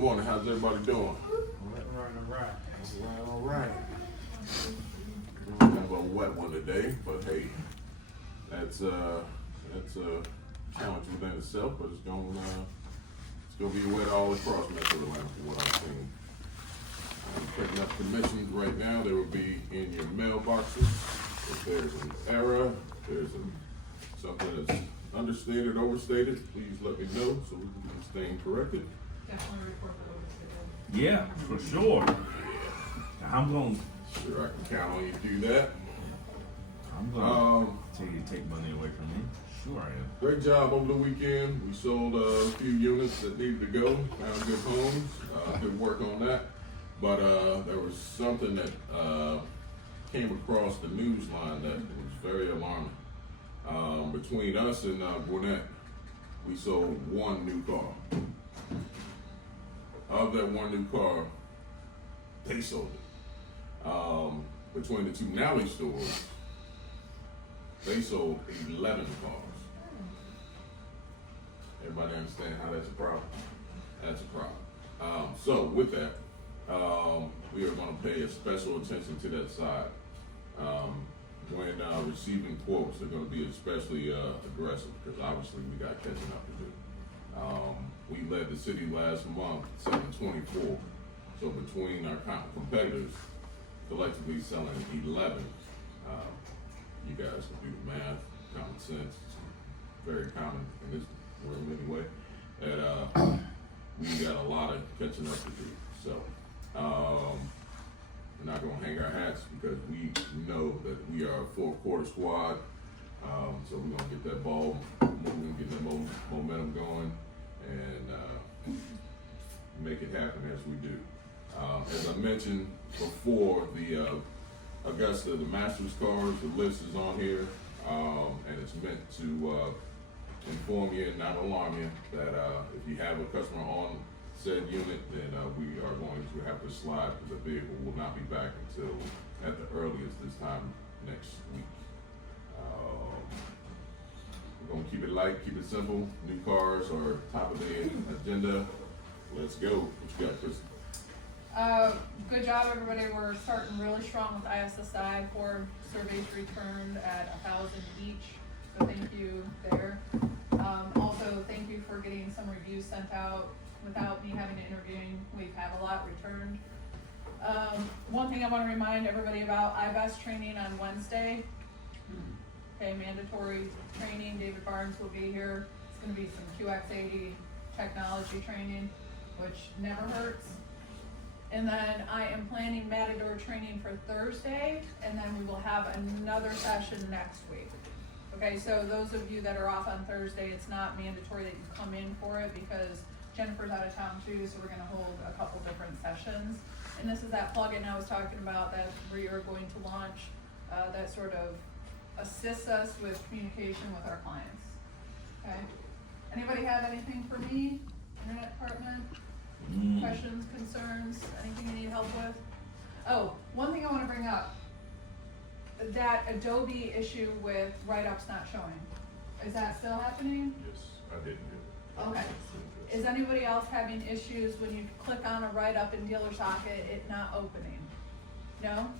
morning. How's everybody doing? All right. Kind of a wet one today, but hey, that's a challenge within itself. But it's gonna be wet all across Metro Atlanta from what I'm seeing. I'm picking up commissions right now. They will be in your mailboxes. If there's an error, if there's something that's understated, overstated, please let me know so we can get staying corrected. Definitely report the overstated. Yeah, for sure. I'm gonna Sure, I can count on you to do that. tell you to take money away from me. Sure I am. Great job over the weekend. We sold a few units that needed to go. Found good homes. Good work on that. But there was something that came across the news line that was very alarming. Between us and Gwinnett, we sold one new car. Of that one new car, they sold it. Between the two Nally stores, they sold 11 cars. Everybody understand how that's a problem? That's a problem. So with that, we are going to pay a special attention to that side. When receiving quotes, they're going to be especially aggressive because obviously we got catching up to do. We led the city last month, 724. So between our competitors, collectively selling 11, you guys can do the math, common sense, it's very common in this room anyway, that we got a lot of catching up to do. So we're not gonna hang our hats because we know that we are a full quarter squad. So we're gonna get that ball moving, get that momentum going, and make it happen as we do. As I mentioned before, the Augusta, the Masters cars, the list is on here, and it's meant to inform you and not alarm you that if you have a customer on said unit, then we are going to have to slide because the vehicle will not be back until at the earliest this time next week. We're gonna keep it light, keep it simple. New cars are top of the agenda. Let's go. What you got, Kristen? Good job, everybody. We're starting really strong with ISSI. 4 surveys returned at 1,000 each. So thank you there. Also, thank you for getting some reviews sent out without me having to intervene. We've had a lot returned. One thing I want to remind everybody about, IBES training on Wednesday. Okay, mandatory training. David Barnes will be here. It's going to be some QX80 technology training, which never hurts. And then I am planning Matador training for Thursday, and then we will have another session next week. Okay, so those of you that are off on Thursday, it's not mandatory that you come in for it because Jennifer's out of town too, so we're gonna hold a couple different sessions. And this is that plugin I was talking about that we are going to launch that sort of assists us with communication with our clients. Okay, anybody have anything for me, internet department? Questions, concerns, anything you need help with? Oh, one thing I want to bring up, that Adobe issue with write-ups not showing. Is that still happening? Yes, I didn't get it. Okay. Is anybody else having issues when you click on a write-up in Dealer Socket, it not opening? No?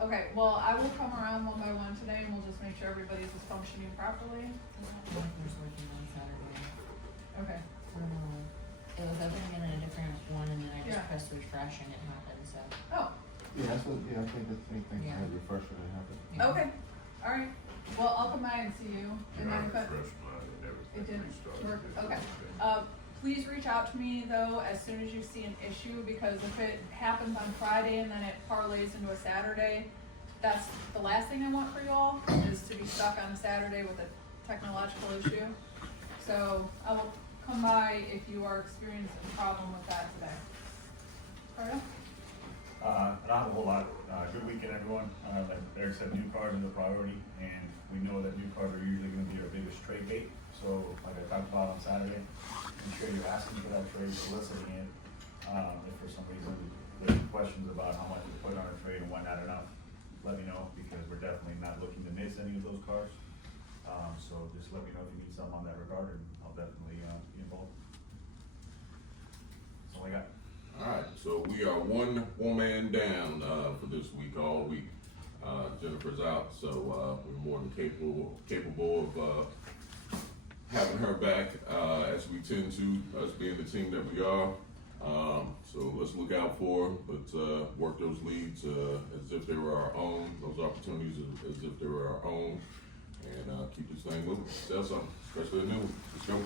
Okay, well, I will come around one by one today and we'll just make sure everybody's is functioning properly. Was working on Saturday. Okay. It was opening in a different one and then I just Yeah. pressed refresh and it happened, so. Oh, Yeah, I think the same thing, Yeah. refresh when it happened. Yeah. okay, all right. Well, I'll come by and see you. And then if it didn't work, okay. Please reach out to me though as soon as you see an issue, because if it happens on Friday and then it parlays into a Saturday, that's the last thing I want for you all, is to be stuck on a Saturday with a technological issue. So I will come by if you are experiencing a problem with that today. Carter? Not a whole lot. Good weekend, everyone. Like Eric said, new cars are the priority, and we know that new cars are usually going to be our biggest trade bait. So, like I talked about on Saturday, make sure you're asking for that trade, soliciting it. If for some reason there's questions about how much to put on a trade and why not enough, let me know, because we're definitely not looking to miss any of those cars. So just let me know if you need something on that regard, and I'll definitely be involved. we are one man down, for this week, all week. Jennifer's out, so, we're more than capable of, having her back, as we tend to, us being the team that we are. So let's look out for her, but, work those leads, as if they were our own, those opportunities as if they were our own. And, keep this thing moving, sell something, especially a new one, let's go.